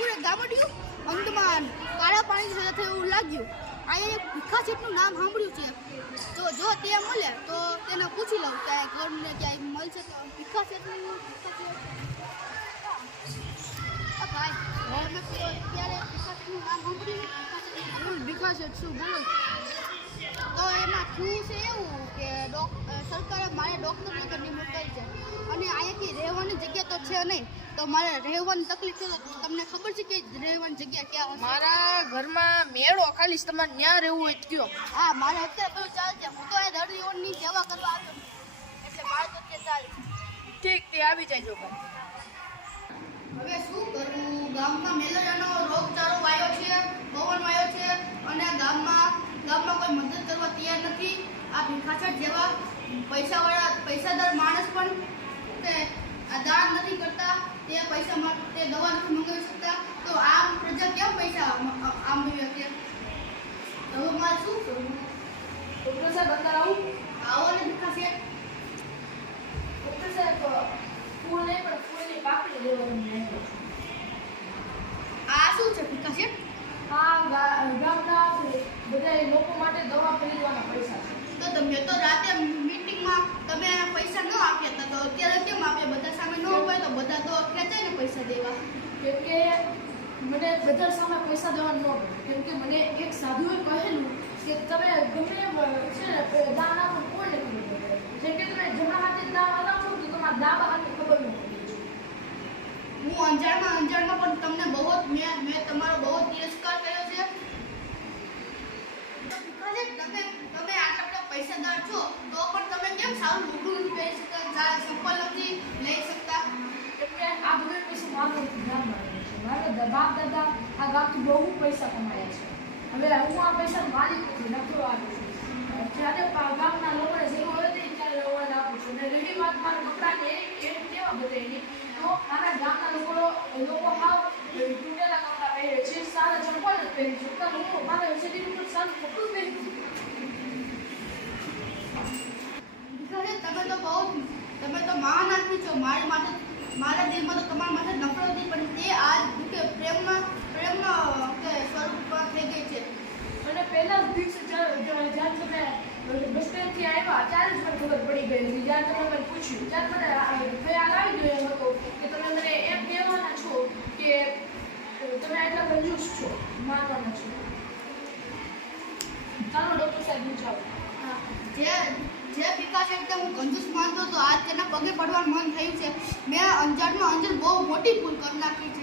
પૂરે ગામડિયું અંદમાન કાળા પાણી સાથે એવું લાગ્યું. અહીંયા એક ભીખા શેઠનું નામ સાંભળ્યું છે. જો તે મળે તો તેને પૂછી લઉં કે ઘરને ક્યાંય મળશે તો ભીખા શેઠનું ભાઈ ત્યારે ભીખા શેઠનું નામ સાંભળ્યું. ભીખા શેઠ શું બોલો? તો એમાં શું છે એવું કે સરકારે મારે ડૉક્ટર વગર નિમણૂક કરી છે અને અહીંયાથી રહેવાની જગ્યા તો છે નહીં, તો મારે રહેવાની તકલીફ છે. તો તમને ખબર છે કે રહેવાની જગ્યા ક્યાં હશે? મારા ઘરમાં મેળો ખાલી તમારે ત્યાં રહેવું હોય તો કયો. હા, મારે અત્યારે બધું ચાલશે. હું તો એ દર્દીઓની સેવા કરવા આવ્યો છું, એટલે મારે તો તે ચાલે. ઠીક, તે આવી જાય ભાઈ. હવે શું કરવું? ગામમાં મેલેરિયાનો રોગચાળો આવ્યો છે, પવન આવ્યો છે અને ગામમાં કોઈ મદદ કરવા તૈયાર નથી. આ ભીખાચર જેવા પૈસાદાર માણસ પણ તે દાન નથી કરતા, તે પૈસામાં તે દવા નથી મંગાવી શકતા, તો આમ પ્રજા કેમ પૈસા આમ શકે? હવે મારે શું કરવું? ડૉક્ટર સાહેબ અંદર આવું? આવો ને ભીખાચર. ડૉક્ટર સાહેબ ફૂલ નહીં પણ ફૂલની પાકડી લેવાનું. આ શું છે ભીખાચર? આ ગામના બધા લોકો માટે દવા ખરીદવાના પૈસા છે. તો તમે તો રાતે મીટિંગમાં તમે પૈસા ન આપ્યા હતા, તો અત્યારે કેમ આપ્યા? બધા સામે ન હોય તો બધા તો ખેંચાય ને પૈસા દેવા. કેમ કે મને બધા સામે પૈસા દેવાનું ન પડે, કેમ કે મને એક સાધુએ કહેલું કે તમે ગમે છે ને દાન આપો કોઈને ખબર પડે. જેમ કે તમે જમણા હાથે દાન આપો તો તમારા ડાબા હાથે ખબર ન પડે. હું અંજારમાં પણ તમને બહુ મેં તમારો બહુ તિરસ્કાર કર્યો છે. તમે આટલા બધા પૈસાદાર છો તો પણ તમે કેમ સારું લુગડું નથી પહેરી શકતા, ચપ્પલ નથી લઈ શકતા? એટલે આ બધા પૈસા મારો ગામમાં રહે છે. મારા બાપ દાદા આ ગામથી બહુ પૈસા કમાયા છે. હવે હું આ પૈસા માલિક નથી, નકરો આપું છું. જ્યારે ગામના લોકોને જરૂર હોય તે ત્યારે લોકોને આપું છું. અને રહી વાત મારા કપડાને એ કેવા બધે એની, તો મારા ગામના લોકો હાવ તૂટેલા કપડાં પહેરે છે, સારા ચપ્પલ જ પહેરી શકતા. હું મારા શરીર ઉપર સારું કપડું પહેરું છું. તમે તો મહાન આદમી છો. મારા દિલમાં તો તમારા માટે નફરત હતી, પણ તે આજ કે પ્રેમમાં સ્વરૂપમાં થઈ ગઈ છે. અને પહેલા જ દિવસે જ્યારે તમે બસ સ્ટેન્ડથી આવ્યા ત્યારે જ મને ખબર પડી ગઈ હતી. જ્યારે તમે મને પૂછ્યું ત્યારે મને ખ્યાલ આવી ગયો હતો કે તમે મને એમ કહેવાના છો કે તમે એટલા કંજૂસ છો, માનવાના છો. ચાલો ડૉક્ટર સાહેબ પૂછાવો. જે વિકાસ એટલે હું કંજૂસ માનતો હતો, આજ તેના પગે પડવાનું મન થયું છે. મેં અંજારમાં બહુ મોટી ભૂલ કરી નાખી છે.